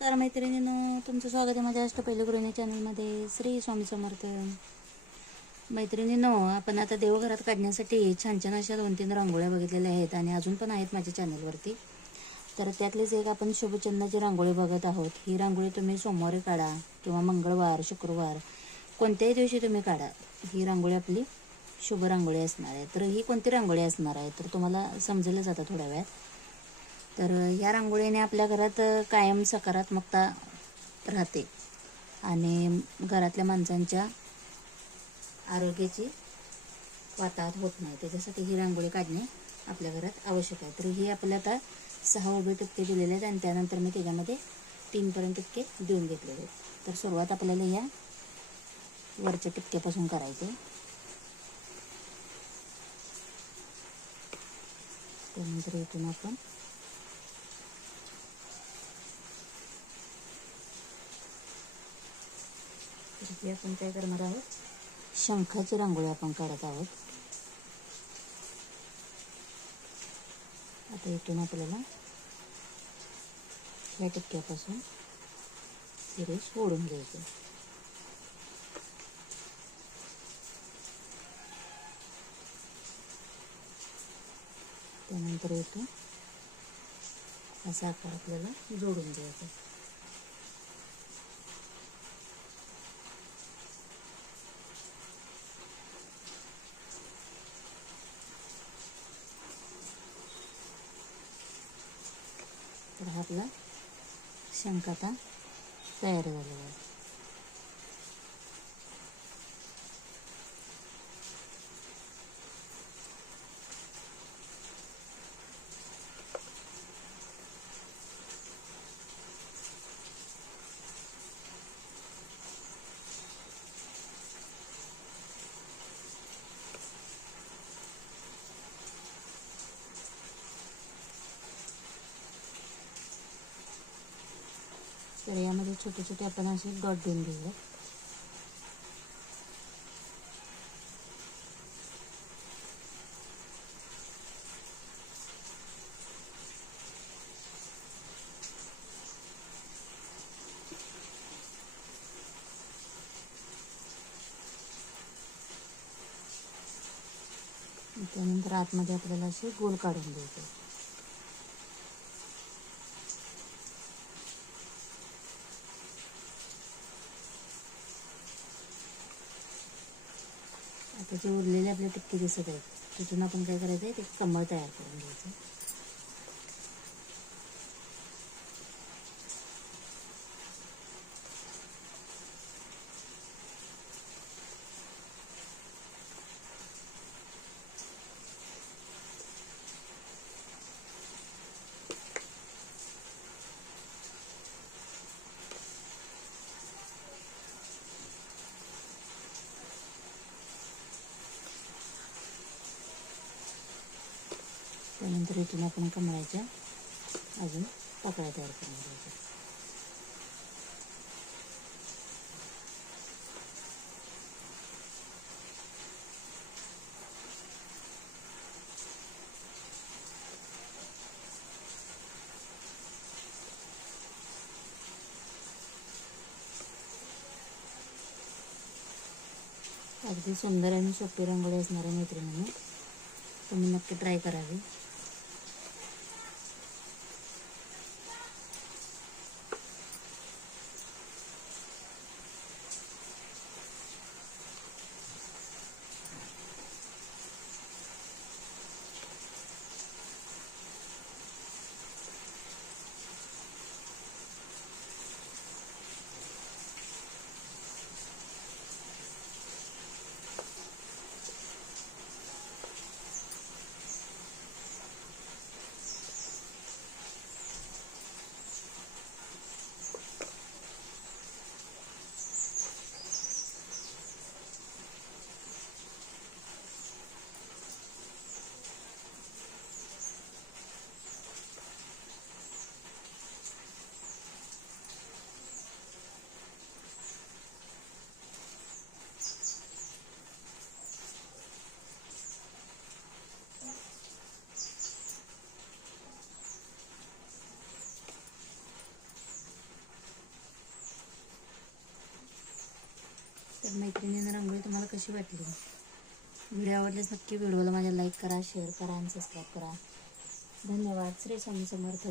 नमस्कार मैत्रिणींनो, तुमचं स्वागत आहे माझ्या अष्टपैलू गृहिणी चॅनलमध्ये. श्री स्वामी समर्थ. मैत्रिणींनो, आपण आता देवघरात काढण्यासाठी छान छान अशा 2-3 रांगोळ्या बघितलेल्या आहेत आणि अजून पण आहेत माझ्या चॅनलवरती. तर त्यातलीच एक आपण शुभचिन्हाची रांगोळी बघत आहोत. ही रांगोळी तुम्ही सोमवारी काढा किंवा मंगळवार, शुक्रवार कोणत्याही दिवशी तुम्ही काढा. ही रांगोळी आपली शुभ रांगोळी असणार आहे. तर ही कोणती रांगोळी असणार आहे तर तुम्हाला समजेलच आता थोड्या वेळात. तर ह्या रांगोळीने आपल्या घरात कायम सकारात्मकता राहते आणि घरातल्या माणसांच्या आरोग्याची वाताहत होत नाही. त्याच्यासाठी ही रांगोळी काढणे आपल्या घरात आवश्यक आहे. तर ही आपल्याला आता 6 उभे टक्के दिलेले आहेत आणि त्यानंतर मी त्याच्यामध्ये 3 पर्यंत टक्के देऊन घेतलेले आहेत. तर सुरुवात आपल्याला या वरच्या टक्क्यापासून करायचे. त्यानंतर इथून आपण आपण काय करणार आहोत, शंखाची रांगोळी आपण काढत आहोत. आता इथून आपल्याला या टक्क्यापासून सिरीज ओढून घ्यायचं. त्यानंतर इथून असा आकार आपल्याला जोडून द्यायचा. तर हा आपला शंख आता तयार झालेला आहे. तर यामध्ये छोटे छोटे आपण असे डॉट देऊन घेऊया. त्यानंतर आतमध्ये आपल्याला असे गोल काढून द्यायचे. आता जे उरलेले आपले टिक्के दिसत आहेत तिथून आपण काय करायचं आहे, ते कमळ तयार करून घ्यायचं. त्यानंतर इथून आपण कमळाच्या अजून पाकळ्या तयार करून घ्यायच्या. अगदी सुंदर आणि सोपी रांगोळी असणार आहे मैत्रिणींनो, तुम्ही नक्की ट्राय करावी. तर मैत्रिणींना रांगोळी तुम्हाला कशी वाटली? व्हिडिओ आवडल्यास नक्की व्हिडिओला माझ्या लाईक करा, शेअर करा आणि सबस्क्राईब करा. धन्यवाद. श्री स्वामी समर्थ.